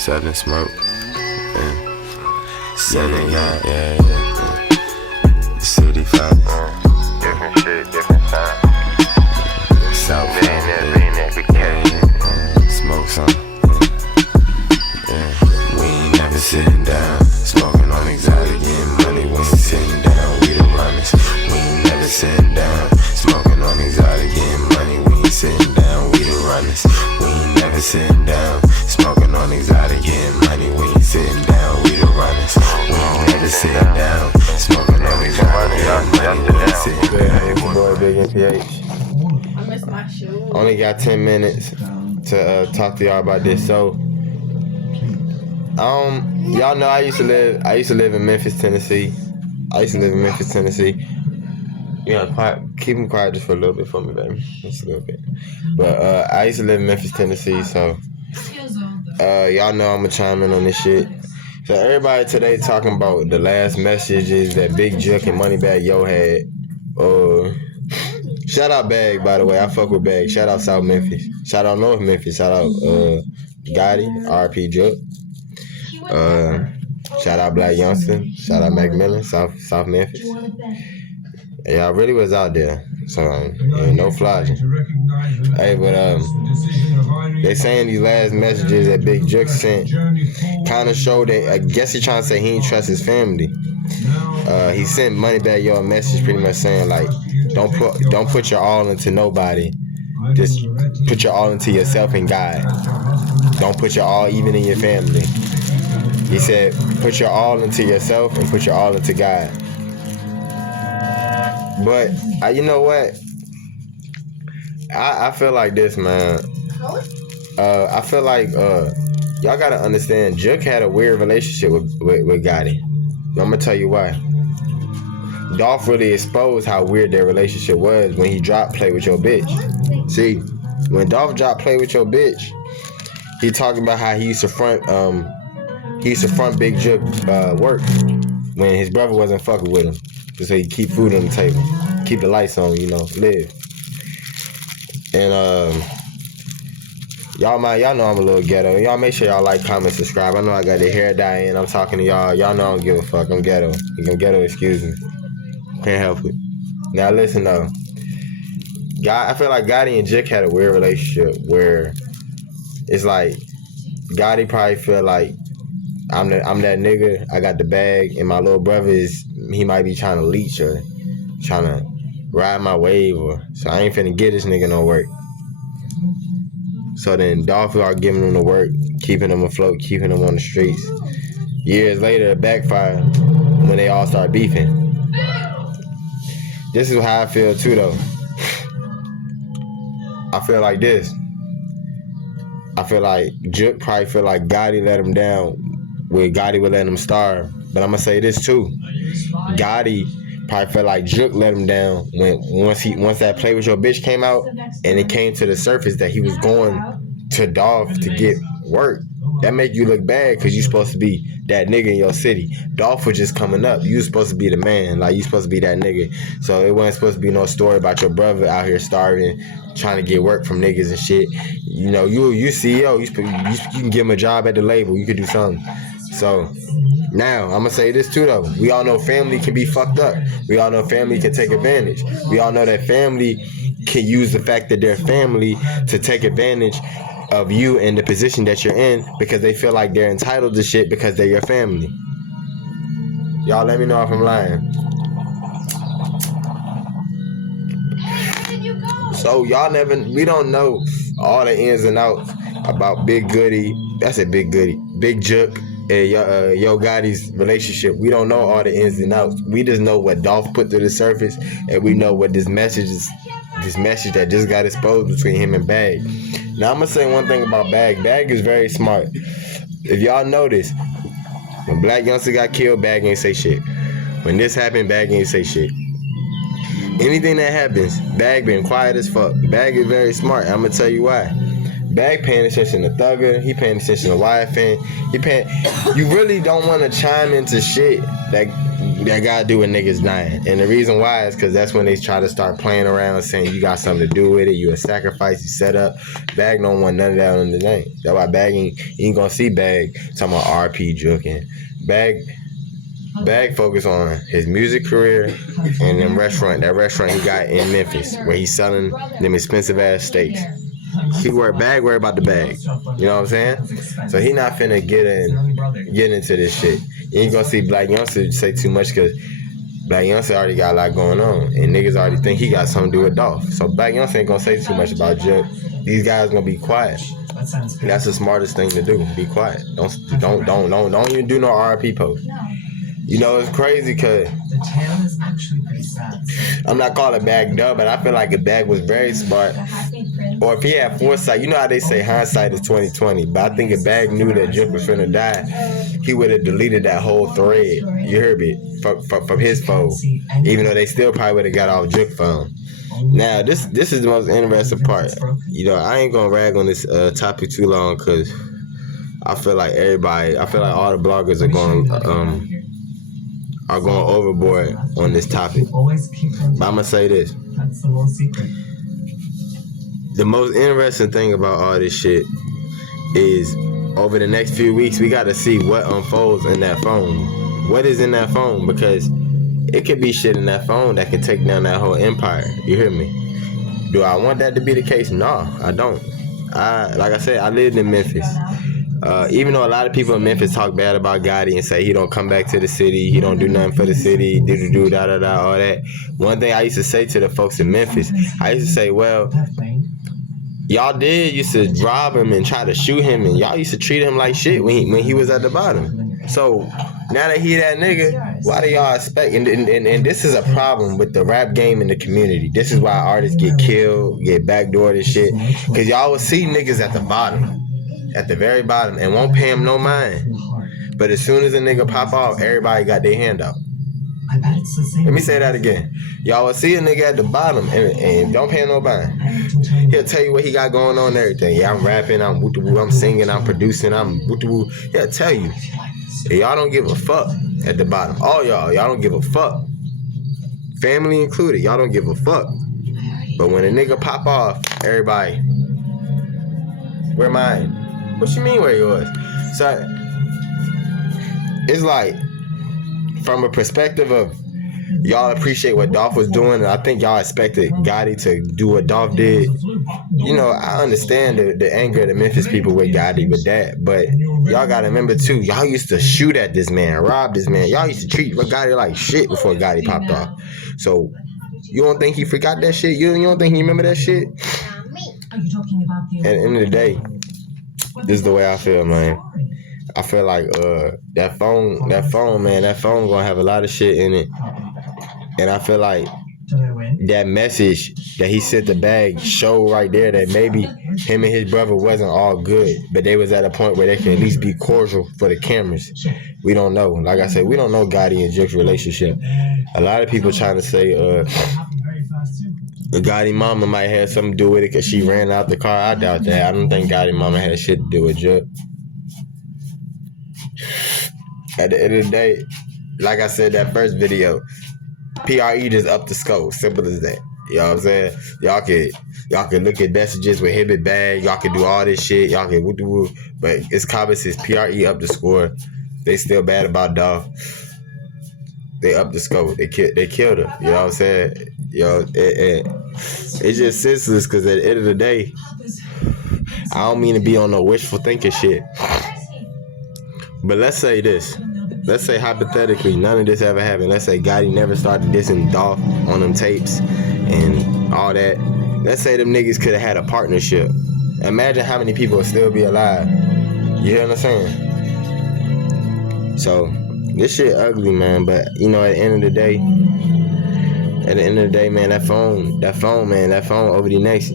Southern smoke. Southern, yeah. The city fight. Different shit, different time. South Being that we catch. smoke some. We ain't never sitting down. Smoking on exotic, getting money. We ain't sitting down. We the runners. We ain't never sitting down. Smoking on exotic, getting money. We ain't sitting down. We the runners. We ain't never sitting down. Smoking on exotic, getting money. We ain't sitting down. We the runners. We ain't never sitting down. Smoking on exotic, getting money. We ain't sitting down. It's your boy Big NPH. I missed my shoe. Only got 10 minutes to talk to y'all about this. So, y'all know I used to live in Memphis, Tennessee. Yeah, keep them quiet just for a little bit for me, baby. Just a little bit. But I used to live in Memphis, Tennessee. So, y'all know I'ma chime in on this shit. So everybody today talking about the last messages that Big Juck and Moneybag Yo had. Shout out Bag, by the way. I fuck with Bag. Shout out South Memphis. Shout out North Memphis. Shout out Gotti, RP Juck. Shout out Black Youngster. Shout out Macmillan, South Memphis. Y'all really was out there. So no flogging. Hey, but they saying these last messages that Big Juck sent kind of show that I guess he trying to say he ain't trust his family. He sent Moneybag Yo a message pretty much saying like, don't put your all into nobody. Just put your all into yourself and God. Don't put your all even in your family. He said, put your all into yourself and put your all into God. But you know what? I feel like this, man. I feel like y'all gotta understand. Juck had a weird relationship with Gotti. I'm gonna tell you why. Dolph really exposed how weird their relationship was when he dropped "Play with Your Bitch." See, when Dolph dropped "Play with Your Bitch," he talked about how he used to front Big Juck work when his brother wasn't fucking with him, just so he keep food on the table, keep the lights on, live. And y'all know I'm a little ghetto. Y'all make sure y'all like, comment, subscribe. I know I got the hair dye in. I'm talking to y'all. Y'all know I don't give a fuck. I'm ghetto. I'm ghetto, excuse me. Can't help it. Now listen though. I feel like Gotti and Jick had a weird relationship where it's like Gotti probably feel like I'm that nigga. I got the bag, and my little brother he might be trying to leech or trying to ride my wave, so I ain't finna get this nigga no work. So then Dolph started giving him the work, keeping him afloat, keeping him on the streets. Years later, it backfired when they all start beefing. This is how I feel too, though. I feel like this. I feel like Juck probably feel like Gotti let him down, where Gotti would let him starve. But I'm gonna say this too. Gotti probably felt like Juck let him down once that "Play with Your Bitch" came out, and it came to the surface that he was going to Dolph to get work. That make you look bad because you supposed to be that nigga in your city. Dolph was just coming up. You supposed to be the man. Like, you supposed to be that nigga. So it wasn't supposed to be no story about your brother out here starving, trying to get work from niggas and shit. You CEO. You can give him a job at the label. You could do something. So now, I'm going to say this too, though. We all know family can be fucked up. We all know family can take advantage. We all know that family can use the fact that they're family to take advantage of you and the position that you're in because they feel like they're entitled to shit because they're your family. Y'all let me know if I'm lying. So we don't know all the ins and outs about Big Juck and Yo Gotti's relationship. We don't know all the ins and outs. We just know what Dolph put to the surface, and we know what this message that just got exposed between him and Bag. Now I'm gonna say one thing about Bag. Bag is very smart. If y'all notice, when Black Youngster got killed, Bag ain't say shit. When this happened, Bag ain't say shit. Anything that happens, Bag been quiet as fuck. Bag is very smart. I'm gonna tell you why. Bag paying attention to Thugger. He paying attention to YFN. You really don't want to chime into shit that That gotta do with niggas dying. And the reason why is because that's when they try to start playing around saying you got something to do with it, you a sacrifice, you set up. Bag don't want none of that on the name. That's why Bag ain't gonna see Bag talking about RP joking. Bag focus on his music career and then that restaurant he got in Memphis where he's selling them expensive ass steaks. Bag worry about the bag. You know what I'm saying? So he not finna get into this shit. You ain't gonna see Black Youngster say too much because Black Youngster already got a lot going on and niggas already think he got something to do with Dolph. So Black Youngster ain't gonna say too much about Jug. These guys gonna be quiet. That's the smartest thing to do. Be quiet. Don't even do no RIP post. You know, it's crazy because I'm not calling Bag dumb, but I feel like if Bag was very smart, or if he had foresight, you know how they say hindsight is 20/20, but I think if Bag knew that Juke was finna die, he would have deleted that whole thread. You heard me? From his phone, even though they still probably would have got off Juke phone. Now, this is the most interesting part. You know, I ain't gonna rag on this topic too long because I feel like all the bloggers are going overboard on this topic. But I'm gonna say this. The most interesting thing about all this shit is over the next few weeks, we gotta see what unfolds in that phone. What is in that phone? Because it could be shit in that phone that could take down that whole empire. You hear me? Do I want that to be the case? No, I don't. Like I said, I lived in Memphis. Even though a lot of people in Memphis talk bad about Gotti and say he don't come back to the city, he don't do nothing for the city, all that. One thing I used to say to the folks in Memphis, I used to say, well, y'all used to rob him and try to shoot him, and y'all used to treat him like shit when he was at the bottom. So now that he that nigga, why do y'all expect? And this is a problem with the rap game and the community. This is why artists get killed, get backdoored and shit, because y'all will see niggas at the bottom. At the very bottom, and won't pay him no mind. But as soon as a nigga pop off, everybody got their hand out. Let me say that again. Y'all will see a nigga at the bottom and don't pay him no mind. He'll tell you what he got going on and everything. Yeah, I'm rapping, I'm woo-woo, I'm singing, I'm producing, I'm woo-woo. He'll tell you. Y'all don't give a fuck at the bottom. All y'all don't give a fuck. Family included, y'all don't give a fuck. But when a nigga pop off, everybody, where mine? What you mean where yours? So it's like from a perspective of y'all appreciate what Dolph was doing, and I think y'all expected Gotti to do what Dolph did. You know, I understand the anger of the Memphis people with Gotti with that, but y'all gotta remember too, y'all used to shoot at this man, rob this man. Y'all used to treat Gotti like shit before Gotti popped off. So you don't think he forgot that shit? You don't think he remember that shit? At the end of the day, this is the way I feel, man. I feel like that phone, man, that phone gonna have a lot of shit in it. And I feel like that message that he sent the Bag show right there that maybe him and his brother wasn't all good, but they was at a point where they can at least be cordial for the cameras. We don't know. Like I said, we don't know Gotti and Juke's relationship. A lot of people trying to say the Gotti mama might have something to do with it because she ran out the car. I doubt that. I don't think Gotti mama had shit to do with Juke. At the end of the day, like I said, that first video, PRE just up the scope. Simple as that. You know what I'm saying? Y'all can look at messages with him and Bag. Y'all can do all this shit. Y'all can woo-woo. But it's comments is PRE up the score. They still bad about Dolph. They up the scope. They killed her. You know what I'm saying? Yo, it's just senseless because at the end of the day, I don't mean to be on no wishful thinking shit. But let's say this. Let's say hypothetically none of this ever happened. Let's say Gotti never started dissing Dolph on them tapes and all that. Let's say them niggas could have had a partnership. Imagine how many people would still be alive. You hear what I'm saying? So this shit ugly, man. But you know, at the end of the day, man, that phone over the next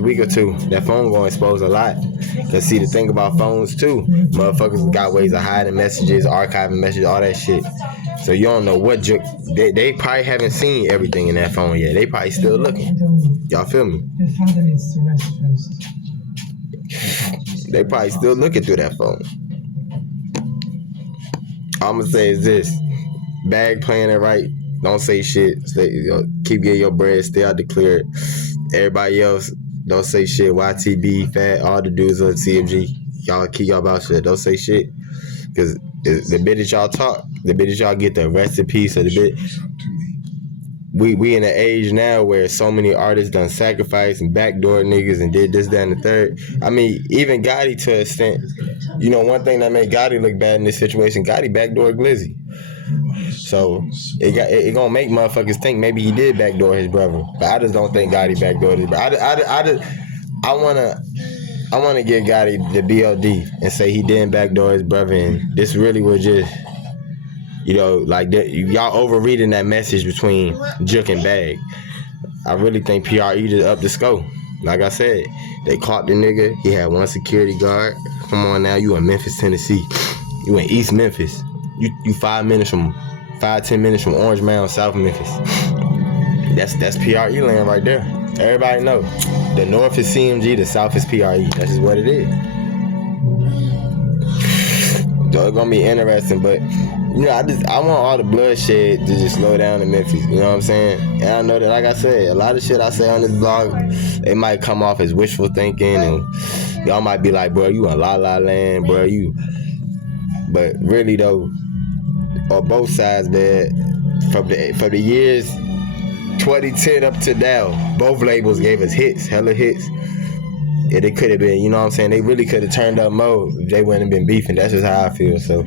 week or two, that phone gonna expose a lot. Cause see, the thing about phones too, motherfuckers got ways of hiding messages, archiving messages, all that shit. So you don't know what they probably haven't seen everything in that phone yet. They probably still looking. Y'all feel me? They probably still looking through that phone. All I'm gonna say is this. Bag playing it right. Don't say shit. Stay, keep getting your bread. Stay out the clear. Everybody else, don't say shit. YTB, Fat, all the dudes on CMG. Y'all keep y'all about shit. Don't say shit. Because the bit that y'all talk, the bit that y'all get the recipe, so the bit. We in an age now where so many artists done sacrificed and backdoor niggas and did this, that, and the third. I mean, even Gotti to an extent. You know, one thing that made Gotti look bad in this situation, Gotti backdoor Glizzy. So it gonna make motherfuckers think maybe he did backdoor his brother. But I just don't think Gotti backdoored his brother. I wanna give Gotti the BLD and say he didn't backdoor his brother, and this really was just, you know, like that, y'all overreading that message between Juke and Bag. I really think PRE just up the scope. Like I said, they caught the nigga. He had one security guard. Come on now, you in Memphis, Tennessee. You in East Memphis. You 10 minutes from Orange Mound, South Memphis. That's PRE land right there. Everybody know. The north is CMG, the south is PRE. That's just what it is. So it's gonna be interesting, but you know, I want all the bloodshed to just slow down in Memphis. You know what I'm saying? And I know that, like I said, a lot of shit I say on this blog, it might come off as wishful thinking, and y'all might be like, bro, you in La La Land, bro, you. But really though, on both sides, man, from the years 2010 up to now, both labels gave us hits, hella hits. And it could have been, you know what I'm saying? They really could have turned up more if they wouldn't have been beefing. That's just how I feel. So,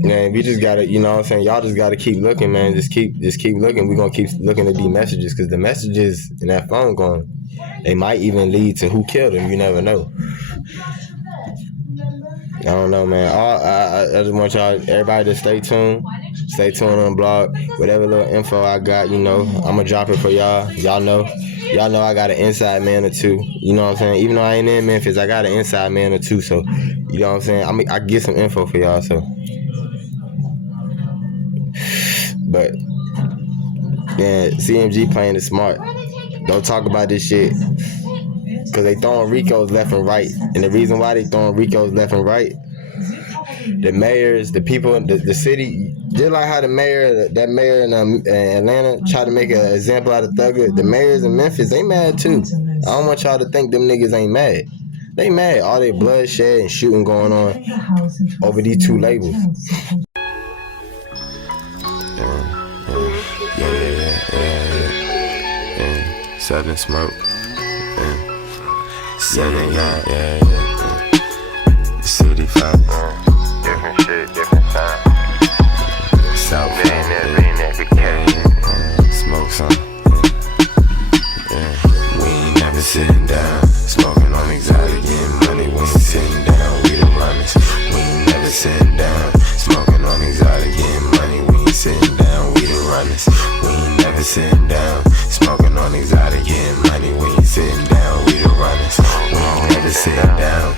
man, we just gotta, you know what I'm saying? Y'all just gotta keep looking, man. Just keep looking. We're gonna keep looking at these messages, because the messages in that phone they might even lead to who killed him. You never know. I don't know, man. I just want everybody to stay tuned. Stay tuned on the blog. Whatever little info I got, you know, I'm gonna drop it for y'all. Y'all know I got an inside man or two. You know what I'm saying? Even though I ain't in Memphis, I got an inside man or two. So, you know what I'm saying? I get some info for y'all. So, but yeah, CMG playing it smart. Don't talk about this shit, because they throwing Ricos left and right. And the reason why they throwing Ricos left and right, the mayors, the people, the city, just like how that mayor in Atlanta tried to make an example out of Thugger, the mayors in Memphis, they mad too. I don't want y'all to think them niggas ain't mad. They mad. All that bloodshed and shooting going on over these two labels. Yeah. Southern Smoke. Yeah. City Fight. Different shit, different time. South Being there, we catch. Smoke some. Yeah. We ain't never sitting down. Smoking on exotic, getting money. We ain't sitting down. We the runners. We ain't never sitting down. Smoking on exotic, getting money. We ain't sitting down. We the runners. We ain't never sitting down. Smoking on exotic, getting money. We ain't sitting down. We the runners. We ain't never sitting down.